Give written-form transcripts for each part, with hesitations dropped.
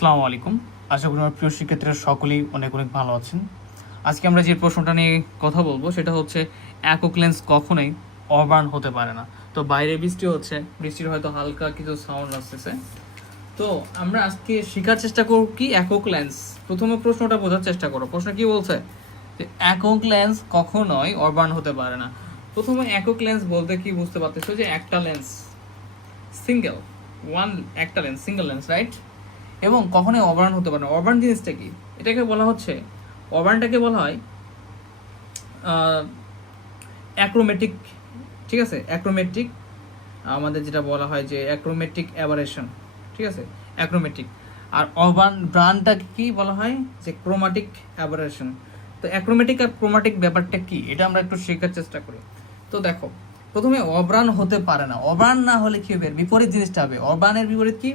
আসসালামু আলাইকুম। আশা করি আমার প্রিয় শিক্ষার্থীরা সকলেই অনেক অনেক ভালো আছেন। আজকে আমরা যে প্রশ্নটা নিয়ে কথা বলবো সেটা হচ্ছে একক লেন্স কখনোই অবার্ন হতে পারে না। তো বাইরে বৃষ্টি হচ্ছে, বৃষ্টির হয়তো হালকা কিছু সাউন্ড আসতেছে। তো আমরা আজকে শেখার চেষ্টা করব কি একক লেন্স। প্রথমে প্রশ্নটা বোঝার চেষ্টা করো। প্রশ্ন কি বলছে যে একক লেন্স কখনোই অবার্ন হতে পারে না। প্রথমে একক লেন্স বলতে কি বুঝতে পারতেছো যে একটা লেন্স সিঙ্গেল একটা লেন্স সিঙ্গেল লেন্স, রাইট? এবং কখনোই অবার্ন হতে পারে না। অবার্ন জিনিসটা কি? এটাকে বলা হচ্ছে, অবার্নটাকে বলা হয় অ্যাক্রোমেটিক। ঠিক আছে, অ্যাক্রোমেটিক আমাদের যেটা বলা হয় যে অ্যাক্রোমেটিক অ্যাবারেশন। ঠিক আছে, অ্যাক্রোমেটিক। আর ব্রানটাকে কি বলা হয় যে ক্রোমাটিক অ্যাবারেশন। তো অ্যাক্রোমেটিক আর ক্রোমাটিক ব্যাপারটা কি এটা আমরা একটু শেখার চেষ্টা করি। তো দেখো, প্রথমে অবার্ন হতে পারে না। অবার্ন না হলে কি হবে? বিপরীত জিনিসটা হবে। অবার্নের বিপরীত কি?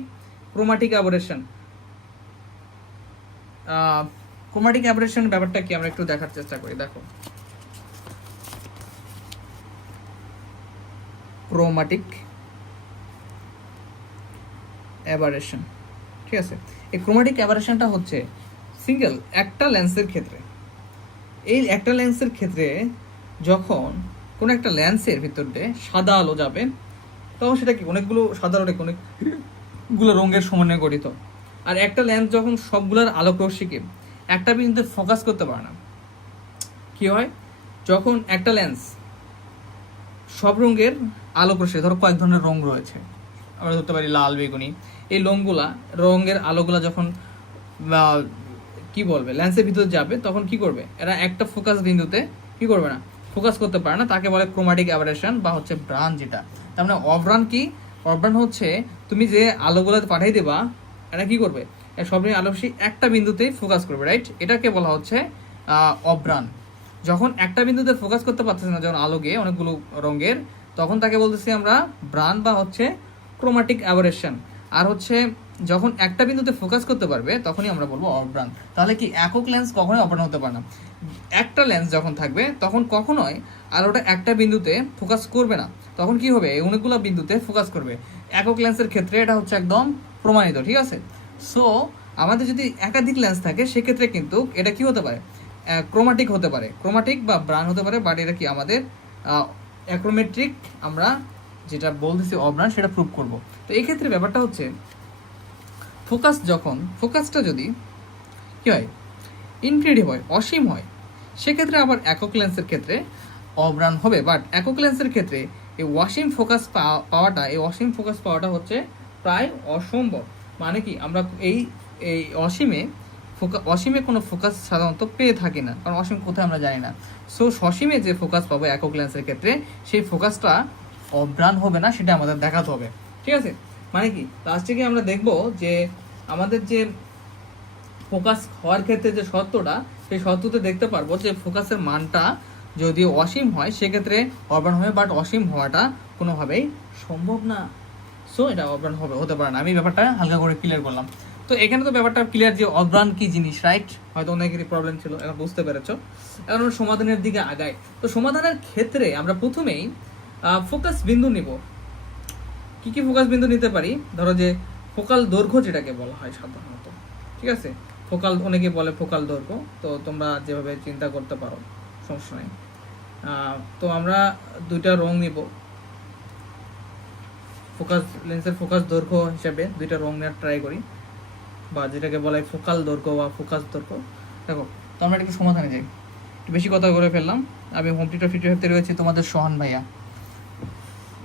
Chromatic aberration. ক্রোমাটিক অ্যাবারেশন ব্যাপারটা কি আমরা একটু দেখার চেষ্টা করি। দেখো, ক্রোমাটিক অ্যাবারেশন, ঠিক আছে। এই ক্রোমাটিক অ্যাবারেশনটা হচ্ছে সিঙ্গেল একটা লেন্সের ক্ষেত্রে। এই একটা লেন্সের ক্ষেত্রে যখন কোনো একটা লেন্সের ভিতর দিয়ে সাদা আলো যাবে, তখন সেটা কি অনেকগুলো সাদা আলো অনেকগুলো রঙের সমন্বয়ে গঠিত। আর একটা লেন্স যখন সবগুলোর আলোক রশ্মিকে একটা বিন্দুতে ফোকাস করতে পারে না, কি হয়? যখন একটা লেন্স সব রঙের আলোক রশ্মি, ধরো কয়েক ধরনের রং রয়েছে, আমরা ধরতে পারি লাল, বেগুনি, এই রঙের আলোগুলা যখন কি বলবে লেন্সের ভিতরে যাবে, তখন কি করবে? এরা একটা ফোকাস বিন্দুতে কি করবে না, ফোকাস করতে পারে না। তাকে বলে ক্রোমাটিক অ্যাবারেশন বা হচ্ছে ব্রান। যেটা তার মানে অব্রান কি? অব্রান হচ্ছে তুমি যে আলোগুলো পাঠিয়ে দেবা, এরা কি করবে? সব আলোকরশ্মি একটা বিন্দুতেই ফোকাস করবে, রাইট? এটাকে বলা হচ্ছে অব্রান। যখন একটা বিন্দুতে ফোকাস করতে পারতেছে না, যখন আলোকে অনেকগুলো রঙের, তখন তাকে বলতেছি আমরা ব্রান বা হচ্ছে ক্রোমাটিক অ্যাবারেশন। আর হচ্ছে যখন একটা বিন্দুতে ফোকাস করতে পারবে, তখনই আমরা বলবো অব্রান। তাহলে কি একক লেন্স কখনোই অব্রান হতে পারে না। একটা লেন্স যখন থাকবে তখন কখনোই আলোটা একটা বিন্দুতে ফোকাস করবে না, তখন কি হবে? অনেকগুলো বিন্দুতে ফোকাস করবে। একক লেন্সের ক্ষেত্রে এটা হচ্ছে একদম প্রমাণিত, ঠিক আছে। সো আমাদের যদি একাধিক লেন্স থাকে, সেক্ষেত্রে কিন্তু এটা কি হতে পারে? ক্রোমাটিক হতে পারে, ক্রোমাটিক বা ব্রান হতে পারে। বাট এটা কি আমাদের অ্যাক্রোমেট্রিক, আমরা যেটা বলতেছি অব্রান, সেটা প্রুভ করব। তো এই ক্ষেত্রে ব্যাপারটা হচ্ছে ফোকাসটা যদি কি হয়, ইনফিনিটিভ হয়, অসীম হয়, সেক্ষেত্রে আবার একক লেন্সের ক্ষেত্রে অব্রান হবে। বাট একক লেন্সের ক্ষেত্রে এই অসীম ফোকাস পাওয়াটা হচ্ছে প্রায় অসম্ভব। মানে কি, আমরা এই এই অসীমে কোনো ফোকাস সাধারণত পেয়ে থাকি না, কারণ অসীম কোথায় আমরা জানি না। সো সসীমে যে ফোকাস পাবো একক লেন্সের ক্ষেত্রে, সেই ফোকাসটা অব্রান হবে না, সেটা আমাদের দেখাতে হবে, ঠিক আছে। মানে কি, লাস্টে গিয়ে আমরা দেখবো যে আমাদের যে ফোকাস হওয়ার ক্ষেত্রে যে শর্তটা, সেই শর্ততে দেখতে পারবো যে ফোকাসের মানটা যদি অসীম হয়, সেক্ষেত্রে অব্রান হবে। বাট অসীম হওয়াটা কোনোভাবেই সম্ভব না। সো এটা অব্রান হতে পারে না। আমি ব্যাপারটা হালকা করে ক্লিয়ার করলাম। তো এখানে তো ব্যাপারটা ক্লিয়ার যে অব্রান কি জিনিস, রাইট? হয়তো অনেকেরই প্রবলেম ছিল, এখন বুঝতে পেরেছো। এখন আমরা সমাধানের দিকে আগাই। তো সমাধানের ক্ষেত্রে আমরা প্রথমেই ফোকাস বিন্দু নিব। কি কি ফোকাস বিন্দু নিতে পারি? ধরো যে ফোকাল দৈর্ঘ্য যেটাকে বলা হয় সাধারণত, ঠিক আছে। অনেকে বলে ফোকাল দৈর্ঘ্য, তো তোমরা যেভাবে চিন্তা করতে পারো, সমস্যা নেই। তো আমরা দুইটা রং নিব লেন্সের ফোকাস দৈর্ঘ্য হিসেবে, দুইটা রং নেওয়ার ট্রাই করি, বা যেটাকে বলা হয় ফোকাল দৈর্ঘ্য বা ফোকাস দৈর্ঘ্য। দেখো, তো আমরা একটু সমাধানে যাই। একটু বেশি কথা করে ফেললাম। আমি হোম টিউটর ফিটে রয়েছে তোমাদের সোহান ভাইয়া।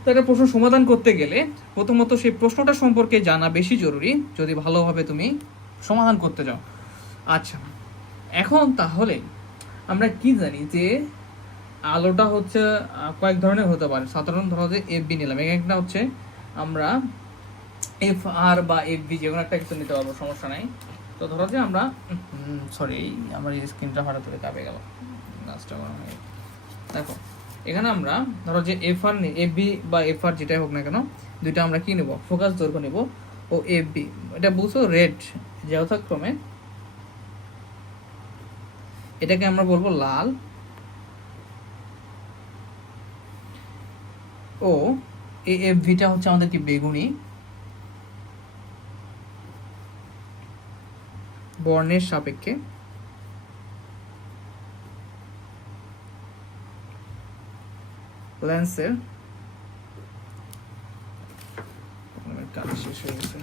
তো একটা প্রশ্ন সমাধান করতে গেলে প্রথমত সেই প্রশ্নটা সম্পর্কে জানা বেশি জরুরি, যদি ভালোভাবে তুমি সমাধান করতে যাও। আচ্ছা, এখন তাহলে আমরা কি জানি যে আলোটা হচ্ছে কয়েক ধরনের হতে পারে। সাধারণ ধরো যে এফ বি নিলাম, একটা হচ্ছে আমরা এফ আর বা এফ বি যে কোনো একটা কিছু নিতে পারবো, সমস্যা নাই। তো ধরো যে আমরা সরি, আমার এই স্ক্রিনটা হঠাৎ করে কাঁপে গেল, লাস্টটা দেখো। এখানে আমরা ধরো যে এফ বি বা এফ আর যেটাই হোক না কেন, দুইটা আমরা কি নেব? ফোকাস দৈর্ঘ্য নেব। ও এফ বি, এটা বুঝছো, রেড যথাক্রমে এটাকে আমরা বলবো লাল, ও এফ ভিটা হচ্ছে আমাদের কি বেগুনি। বর্ণের সাপেক্ষে লেন্সের কাজ শেষ হয়ে গেছে,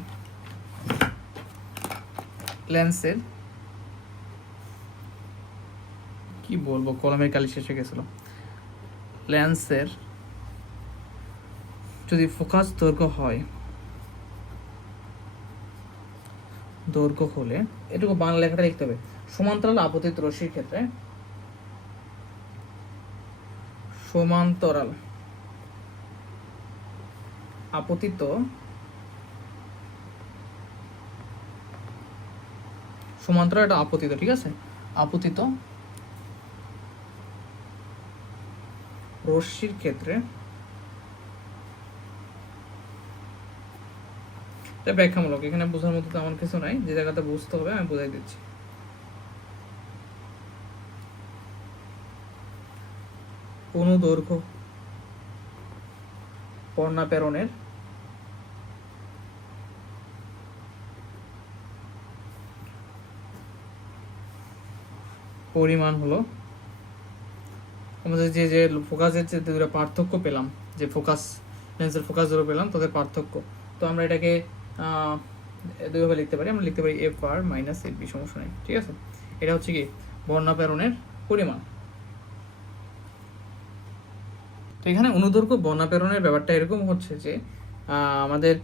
লেন্সের কি বলবো, কলমের কালি শেষ হয়ে গেছিল। লেন্সের যদি ফোকাস দৈর্ঘ্য হয়, দৈর্ঘ্য হলে এটুকু বাংলা লেখাটা লিখতে হবে, সমান্তরাল আপতিত রশ্মির ক্ষেত্রে, সমান্তরাল আপতিত সমান্তরাল এটা আপতিত, ঠিক আছে, আপতিত রশ্মির ক্ষেত্রে এটা ব্যাখ্যামূলক, এখানে বোঝার মতো তেমন কিছু নাই, যে জায়গাতে বুঝতে হবে আমি বুঝাই দিচ্ছি। অনুদৈর্ঘ্য বর্ণাপেরণের পরিমাণ হলো আমাদের যে ফোকাসের যে দুটো পার্থক্য পেলাম, যে ফোকাস লেন্সের ফোকাস দুটো পেলাম তাদের পার্থক্য, তো আমরা এটাকে দুইভাবে লিখতে পারি, আমরা লিখতে পারি F R minus F B, সমস্যা নেই, ঠিক আছে। এটা হচ্ছে কি বর্ণাপেরণের পরিমাণ। তো এখানে অনুদৈর্ঘ্য বর্ণাপেরণের ব্যাপারটা এরকম হচ্ছে যে আমাদের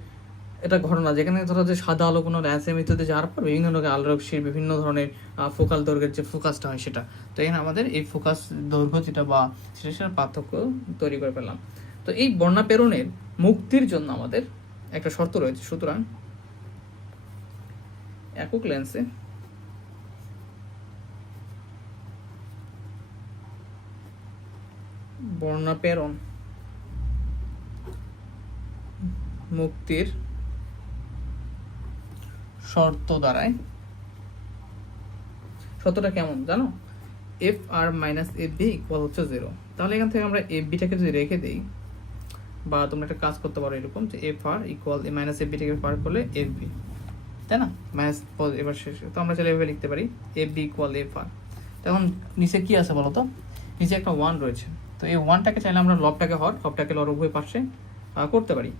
এটা ঘটনা, যেখানে ধরো যে সাদা আলো কোনো ল্যান্সের মৃত্যুতে যাওয়ার পর বিভিন্ন ধরনের আলো রশ্মির বিভিন্ন ধরনের ফোকাল দৈর্ঘ্যের যে ফোকাসটা হয় সেটা, তো এখানে আমাদের এই ফোকাস দৈর্ঘ্য যেটা বা সেটার পার্থক্য তৈরি করে পেলাম। তো এই বর্ণাপেরণের মুক্তির জন্য আমাদের একটা শর্ত রয়েছে, সুতরাং একক লেন্সে বর্ণাপেরণ মুক্তির শর্ত দ্বারায়, শর্তটা কেমন জানো, F R minus F b equal হচ্ছে 0। তাহলে এখান থেকে আমরা এফ বিটাকে যদি রেখে দিই, বা তোমরা একটা কাজ করতে পারো এরকম, যে F R equal minus F বিটাকে পার করলে এফ বি, তাই না, মাইনাস এবার শেষে, তো আমরা চাইলে এভাবে লিখতে পারি F b equal F R. তখন নিচে কি আছে বলো তো, নিচে একটা 1 রয়েছে, তো এই 1টাকে চাইলে আমরা লবটাকে লবটাকে লর উভয় পাশে করতে পারি,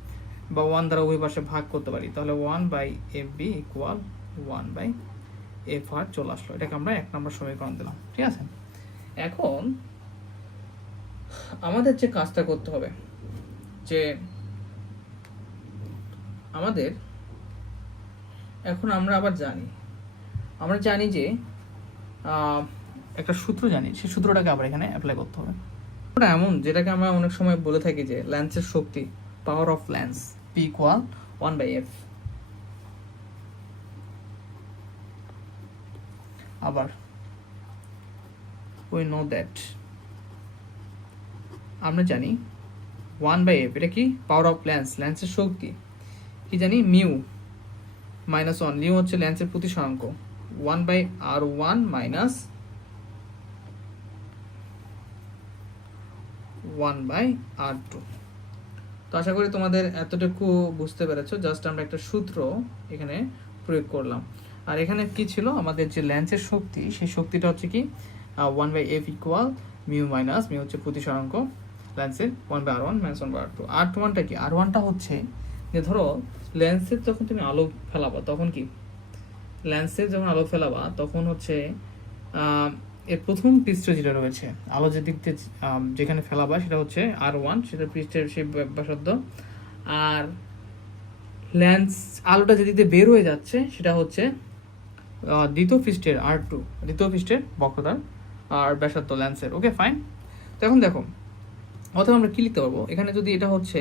বা 1 দ্বারা উভয় পাশে ভাগ করতে পারি, তাহলে 1 by f b equal 1 by f আর চলে আসলো। এটাকে আমরা 1 নম্বর সমীকরণ দিলাম, ঠিক আছে। এখন আমাদের যে কাজটা করতে হবে, যে আমাদের এখন আমরা আবার জানি যে একটা সূত্র জানি, সেই সূত্রটাকে আবার এখানে অ্যাপ্লাই করতে হবে। ওটা এমন যেটাকে আমরা অনেক সময় বলে থাকি যে লেন্সের শক্তি, power of lens, p equal 1 by f. আবার we know that, আমরা জানি 1 বাই এফ, এটা কি পাওয়ার অফ লেন্স, লেন্সের শক্তি, কি জানি মিউ মাইনাস 1, মিউ হচ্ছে লেন্সের প্রতিসরাঙ্ক, 1 by r 1 minus 1 by r 2। তো আশা করি তোমাদের এতটুকু বুঝতে পেরেছো, জাস্ট আমরা একটা সূত্র এখানে প্রয়োগ করলাম। আর এখানে কি ছিল, আমাদের যে লেন্সের শক্তি, সেই শক্তিটা হচ্ছে কি 1 by f equal mu minus, mu হচ্ছে প্রতিসরাঙ্ক লেন্সের, 1 by r 1 minus 1 by r 2। আর 1টা কি, আর 1টা হচ্ছে যে ধরো লেন্সের যখন তুমি আলো ফেলাবা, তখন কি লেন্সের যখন আলো ফেলাবা তখন হচ্ছে এর প্রথম পৃষ্ঠ যেটা রয়েছে, আলো যে দিক দিয়ে যেখানে ফেলাবা সেটা হচ্ছে R1, সেটা পৃষ্ঠের সেই ব্যাসার্ধ, আর লেন্স আলোটা যেদিক দিয়ে বের হয়ে যাচ্ছে সেটা হচ্ছে দ্বিতীয় পৃষ্ঠের R2, দ্বিতীয় পৃষ্ঠের বক্রতার আর ব্যাসার্ধ লেন্সের। Okay fine. তো এখন দেখো, অথবা আমরা কি লিখতে পারবো, এখানে যদি এটা হচ্ছে,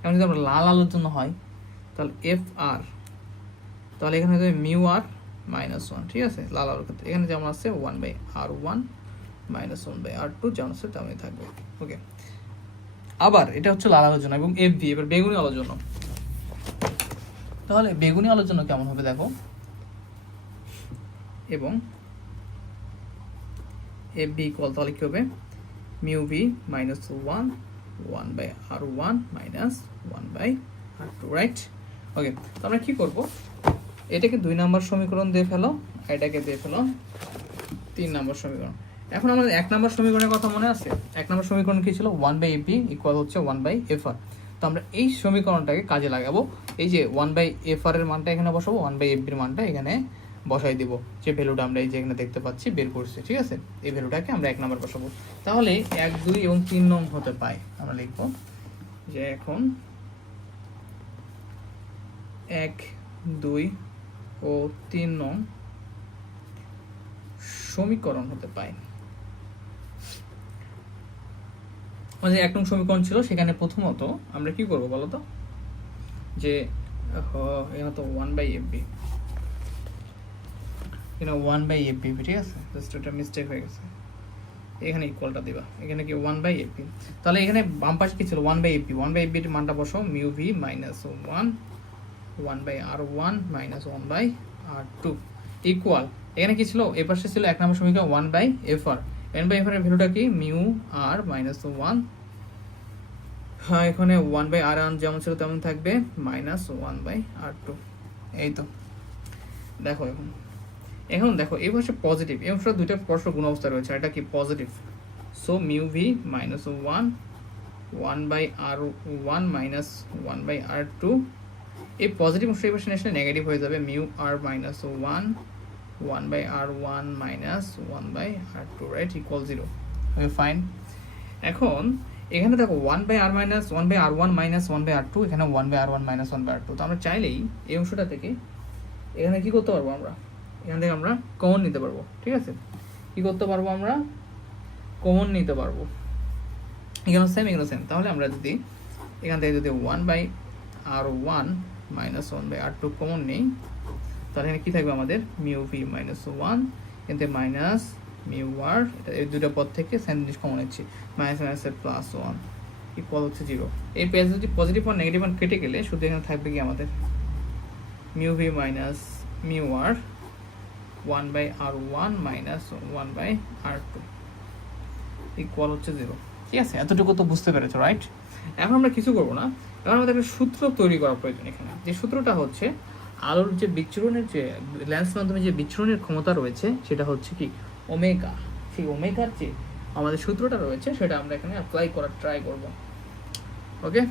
এখন যদি আমরা লাল আলোর জন্য হয় তাহলে এফ আর, তাহলে এখানে হবে মিউ আর মাইনাস 1, ঠিক আছে, লাল আলোর ক্ষেত্রে এখানে যেমন আছে 1 by r 1 minus 1 by r 2 যেমন আছে তেমনই থাকবে। ওকে, আবার এটা হচ্ছে লাল আলোর জন্য, এবং এফ ভি এবার বেগুনি আলোর জন্য। তাহলে বেগুনি আলোর জন্য কেমন হবে দেখো, এবং এফ বি ইকুয়াল, তাহলে কি হবে mu v minus 1 by r 1 minus 1 by r 2, right. Okay, তো আমরা কি করব, এটাকে 2 নম্বর সমীকরণ দিয়ে ফেলো, এটাকে দিয়ে ফেলো 3 নম্বর সমীকরণ। এখন আমাদের 1 নম্বর সমীকরণের কথা মনে আছে? 1 নম্বর সমীকরণ কি ছিল? 1/fb ইকুয়াল হচ্ছে 1/fr। তো আমরা এই সমীকরণটাকে কাজে লাগাবো। এই যে 1/fr এর মানটা এখানে বসাবো, 1/fb এর মানটা এখানে বসাই দিব, যে ভ্যালুটা আমরা এই যে এখানে দেখতে পাচ্ছি বের করছি, ঠিক আছে? এই ভ্যালুটাকে আমরা 1 নম্বর বসাবো। তাহলে 1, 2 এবং 3 নং হতে পায়। আমরা লিখবো যে এখন 1, 2 ও 3 নং সমীকরণ হতে পায়। আমাদের 1 নং সমীকরণ ছিল, সেখানে প্রথমত আমরা কি করব বলো তো, যে এখানে তো 1/fb, এখানে 1/fb, ঠিক আছে? জাস্ট একটা মিস্টেক হয়ে গেছে, এখানে ইকুয়ালটা দিবা, এখানে কি 1/fb। তাহলে এখানে বাম পাশে কি ছিল? 1/fb। 1/fb এর মানটা বসাও, mu v minus 1/r1 minus 1/r2 equal, এখানে কি ছিল? এই পাশে ছিল 1 নম্বর সমীকরণ 1/fr। 1/fr এর ভ্যালুটা কি? মিউ আর মাইনাস 1, হ্যাঁ এখানে 1/r যেমন ছিল তেমন থাকবে, মাইনাস 1/r2। এই তো দেখো, এখন দেখো এই পাশে পজিটিভ, এই পাশে দুইটা পরস্পর গুণ অবস্থা রয়েছে, এটা কি positive. So mu v minus 1/r1 minus 1/r2, এই পজিটিভ অংশ এই পাশে আসলে নেগেটিভ হয়ে যাবে, মিউ আর minus 1/r1 minus 1/r2, right, equal 0। Okay fine. এখন এখানে দেখো 1/r minus 1/r1 minus 1/r2, এখানে 1/r1 মাইনাস 1/r2। তো আমরা চাইলেই এই অংশটা থেকে এখানে কি করতে পারবো? আমরা এখান থেকে আমরা কমন নিতে পারবো, ঠিক আছে? কি করতে পারবো? আমরা কমন নিতে পারবো। এখানে সেম, এখানে সেম। তাহলে আমরা যদি এখান থেকে যদি 1/r1 মাইনাস 1/r2 কমন নেই, তাহলে এখানে কি থাকবে আমাদের? মিউ ভি মাইনাস 1, কিন্তু মাইনাস মিউ আর, এই দুটো পদ থেকে সেম জিনিস কমন নিচ্ছি, মাইনাস মাইনাসের প্লাস 1 ইকুয়াল হচ্ছে 0। এই পেজ যদি পজিটিভ আর নেগেটিভ মান কেটে গেলে শুধু এখানে থাকবে কি আমাদের? মিউ ভি মাইনাস মিউ আর 1/r1 মাইনাস 1/r2 ইকুয়াল হচ্ছে 0। ঠিক আছে, এতটুকু তো বুঝতে পেরেছো, রাইট? এখন আমরা কিছু করবো না, এখন আমাদের একটা সূত্র তৈরি করা প্রয়োজন। এখানে যে সূত্রটা হচ্ছে আলোর যে বিচ্ছুরণের, যে লেন্স মাধ্যমে যে বিচ্ছুরণের ক্ষমতা রয়েছে, সেটা হচ্ছে কি ওমেগা। সেই ওমেগার যে আমাদের সূত্রটা রয়েছে সেটা আমরা এখানে অ্যাপ্লাই করার ট্রাই করব। ওকে,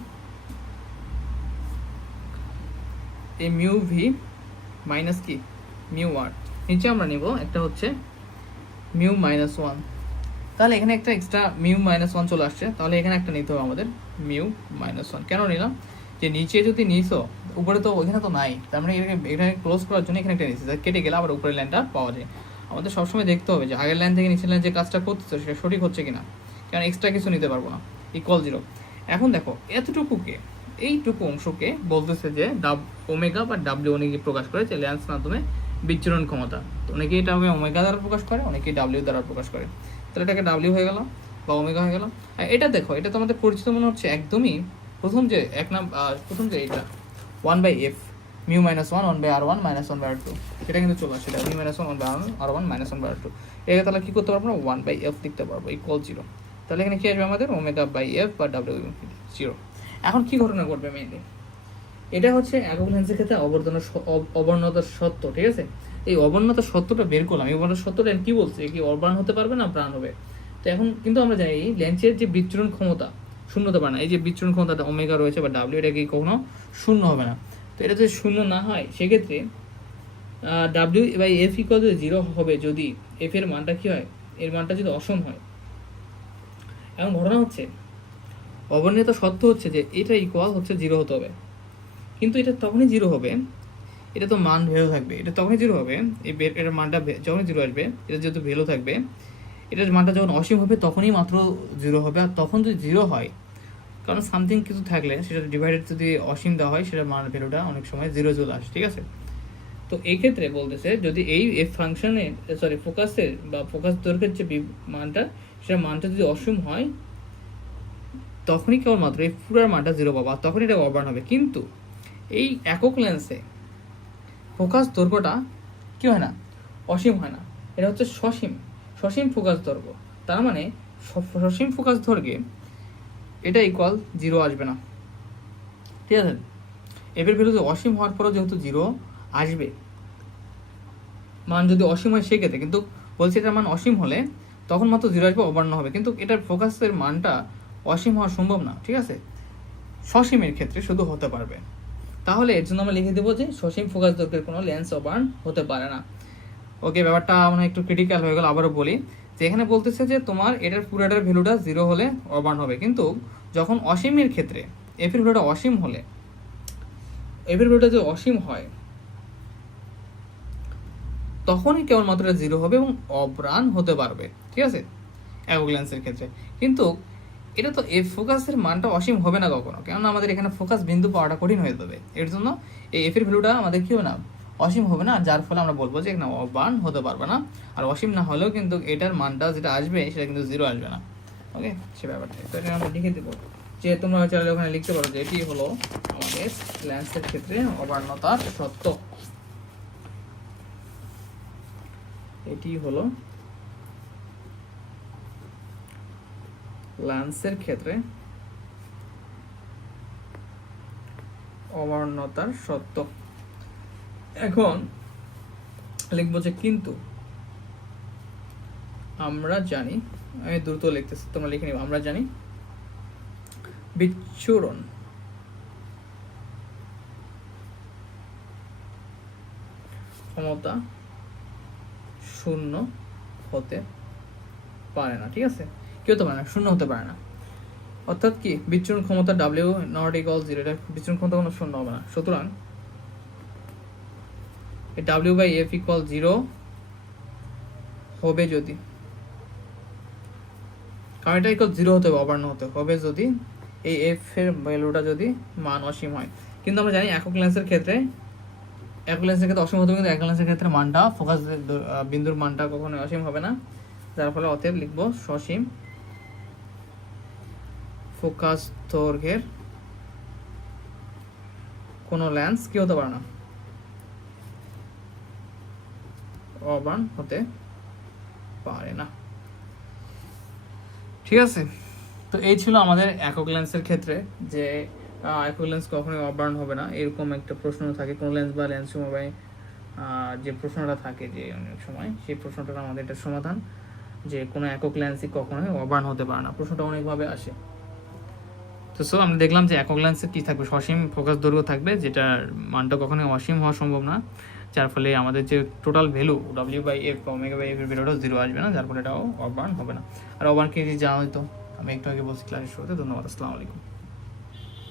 এই মিউ ভি মাইনাস কি মিউ আর, নিচে আমরা নিব একটা হচ্ছে মিউ মাইনাস 1। তাহলে এখানে একটা এক্সট্রা মিউ মাইনাস 1 চলে আসছে, তাহলে এখানে একটা নিতে হবে আমাদের মিউ মাইনাস 1। কেন নিলাম? যে নিচে যদি নিছো, উপরে তো ওইখানে তো নাই, তার মানে এখানে ক্লোজ করার জন্য এখানে একটা নিচ্ছি, কেটে গেলে আবার উপরের লাইনটা পাওয়া যায়। আমাদের সবসময় দেখতে হবে যে আগের লাইন থেকে নিচের লাইন যে কাজটা করতেছে সেটা সঠিক হচ্ছে কিনা, কারণ এক্সট্রা কিছু নিতে পারবো না। ইকুয়াল 0। এখন দেখো এতটুকুকে, এইটুকু অংশকে বলতেছে যে ওমেগা বা ডাব্লিউ অনেকে প্রকাশ করে, যে লেন্স মাধ্যমে বিচ্ছুরণ ক্ষমতা। তো অনেকে এটা ওমেগা দ্বারা প্রকাশ করে, অনেকে ডাব্লিউ দ্বারা প্রকাশ করে। তাহলে এটাকে ডাব্লিউ হয়ে গেল বা ওমেগা হয়ে গেল। আর এটা দেখো, এটা তো আমাদের পরিচিত মনে হচ্ছে একদমই। প্রথম যে প্রথম যে এটা 1/f mu minus 1 1/r1 minus 1/r2, সেটা কিন্তু চলে আসে, mu minus 1 1/r1 minus 1/r2। এটা তাহলে কি করতে পারবো না, 1/f লিখতে পারবো ইকুয়াল 0। তাহলে এখানে কি আসবে আমাদের? ওমেগা বাই এফ বা ডাব্লিউ 0। এখন কি ঘটনা ঘটবে মেইনলি? এটা হচ্ছে একক লেন্সের ক্ষেত্রে অবর্ণতার সত্য, ঠিক আছে? এই অবর্ণতার সত্যটা বের করলাম। এই অবর্ণতার সত্যটা কি বলছে? কি অবর্ণ হতে পারবে না প্রাণ হবে? তো এখন কিন্তু আমরা জানি লেন্সের যে বিচ্ছুরণ ক্ষমতা শূন্য হতে পারে না। এই যে বিচ্ছুরণ ক্ষমতাটা ওমেগা রয়েছে বা ডাব্লিউ, এটা কি কখনো শূন্য হবে না। তো এটা যদি শূন্য না হয়, সেক্ষেত্রে ডাব্লিউ বাই এফ ইকুয়াল যদি 0 হবে, যদি এফ এর মানটা কি হয়, এর মানটা যদি অসম হয়। এখন ঘটনা হচ্ছে অবর্ণিত সত্য হচ্ছে যে এটা ইকুয়াল হচ্ছে 0 হতে হবে, কিন্তু এটা তখনই 0 হবে, এটা তো মান ভ্যালু থাকবে, এটা তখনই 0 হবে। এটার মানটা যখনই 0 আসবে, এটা যেহেতু ভ্যালু থাকবে, এটার মানটা যখন অসীম হবে তখনই মাত্র 0 হবে। আর তখন যদি 0 হয়, কারণ সামথিং কিছু থাকলে সেটা ডিভাইডেড যদি অসীম দেওয়া হয়, সেটার মান ভ্যালুটা অনেক সময় 0 চলে আসে, ঠিক আছে? তো এই ক্ষেত্রে বলতেছে যদি এই এফ ফাংশনের ফোকাসের বা ফোকাস দৈর্ঘ্যের যে মানটা, সেটা মানটা যদি অসীম হয়, তখনই কেবলমাত্র এই পুরার মানটা 0 পাবা, তখন এটা অবার্ন হবে। কিন্তু এই একক লেন্সে ফোকাস দৈর্ঘ্যটা কি হয় না, অসীম হয় না, এটা হচ্ছে সসীম ফোকাস দৈর্ঘ্য। তার মানে সসীম ফোকাস দৈর্ঘ্যে এটা ইকুয়াল 0 আসবে না, ঠিক আছে? এফের ভ্যালু অসীম হওয়ার পরও যেহেতু 0 আসবে, মান যদি অসীম হয় সেক্ষেত্রে, কিন্তু বলছি এটার মান অসীম হলে তখন মাত্র জিরো আসবে, অবর্ণ হবে, কিন্তু এটার ফোকাসের মানটা অসীম হওয়া সম্ভব না, ঠিক আছে, সসীমের ক্ষেত্রে শুধু হতে পারবে। তাহলে এর জন্য আমরা লিখে দেবো যে সসীম ফোকাস দৈর্ঘ্যের কোনো লেন্স অবার্ন হতে পারে না। ওকে, ব্যাপারটা মানে একটু ক্রিটিক্যাল হয়ে গেল। আবারও বলি যে এখানে বলতেছে যে তোমার এটার পুরোটার ভ্যালুটা জিরো হলে অবার্ন হবে, কিন্তু যখন অসীমের ক্ষেত্রে এফ এর ভ্যালুটা অসীম হলে, এফ এর ভ্যালুটা যদি অসীম হয় তখনই কেবলমাত্র এটা জিরো হবে এবং অবার্ন হতে পারবে, ঠিক আছে, একক লেন্সের ক্ষেত্রে। কিন্তু এটা তো এফ ফোকাসের মানটা অসীম হবে না কখনো, কেননা আমাদের এখানে ফোকাস বিন্দু পাওয়াটা কঠিন হয়ে যাবে। এর জন্য এই এফ এর ভ্যালুটা আমাদের কি হবে না, অসীম হবে না, যার ফলে আমরা বলবো যে এখানে অবার্ন হতে পারবে না। আর অসীম না হলেও কিন্তু এটার মানটা যেটা আসবে সেটা কিন্তু জিরো আসবে না। ওকে, সে ব্যাপারটা তো এটা আমরা লিখে দেবো যে তোমরা চাইলে ওখানে লিখতে পারো যে এটি হলো আমাদের লেন্সের ক্ষেত্রে অবার্ণতার সত্য। এটি হলো লেন্সের ক্ষেত্রে অবর্ণতার সত্য। এখন লিখবো যে কিন্তু আমরা জানি, আমি দ্রুত লিখতেছি তোমরা লিখে নিব, আমরা জানি বিচ্ছুরণ ক্ষমতা শূন্য হতে পারে না, ঠিক আছে, কি হতে পারে না, শূন্য হতে পারে না। অর্থাৎ কি, বিচ্ছুরণ ক্ষমতা ডাব্লিউ নট ইকুয়াল জিরো, এটা বিচ্ছুরণ ক্ষমতা কোনো শূন্য হবে না। সুতরাং ডাব্লিউ বাই এফ ইকুয়াল জিরো হবে যদি, কারণ এটা ইকুয়াল জিরো হতে হবে, অবার্ণ হতে হবে যদি এই এফ এর ভ্যালুটা যদি মান অসীম হয়। কিন্তু আমরা জানি একক লেন্সের ক্ষেত্রে অসীম হতে হবে, কিন্তু একক লেন্সের ক্ষেত্রে মানটা ফোকাস বিন্দুর মানটা কখনোই অসীম হবে না, যার ফলে অতএব লিখবো সসীম ফোকাস দৈর্ঘ্যের কোনো লেন্স কি হতে পারে না, অবার্ন হতে পারে না, ঠিক আছে। তো এই ছিল আমাদের একক লেন্সের ক্ষেত্রে যে একক লেন্স কখনোই অবার্ন হবে না, এরকম একটা প্রশ্ন থাকে কোন লেন্স বা লেন্স সমবায়, যে প্রশ্নটা থাকে যে অনেক সময়, সেই প্রশ্নটার আমাদের একটা সমাধান যে কোনো একক লেন্সই কখনোই অবার্ন হতে পারে না, প্রশ্নটা অনেকভাবে আসে। তো সো আমরা দেখলাম যে একক লেন্সে কী থাকবে, সসীম ফোকাস দৈর্ঘ্য থাকবে, যেটার মানটা কখনোই অসীম হওয়া সম্ভব না, যার ফলে আমাদের যে টোটাল ভ্যালু ডাব্লিউ বাই এফ বা ওমেগা বাই এফ এর ভ্যালুটাও জিরো আসবে না, যার ফলে এটাও অবার্ন হবে না। আর অবার্ন কি জানা হয়তো আমি একটু আগে বলছি ক্লাসের শুরুতে। ধন্যবাদ, আসসালামু আলাইকুম।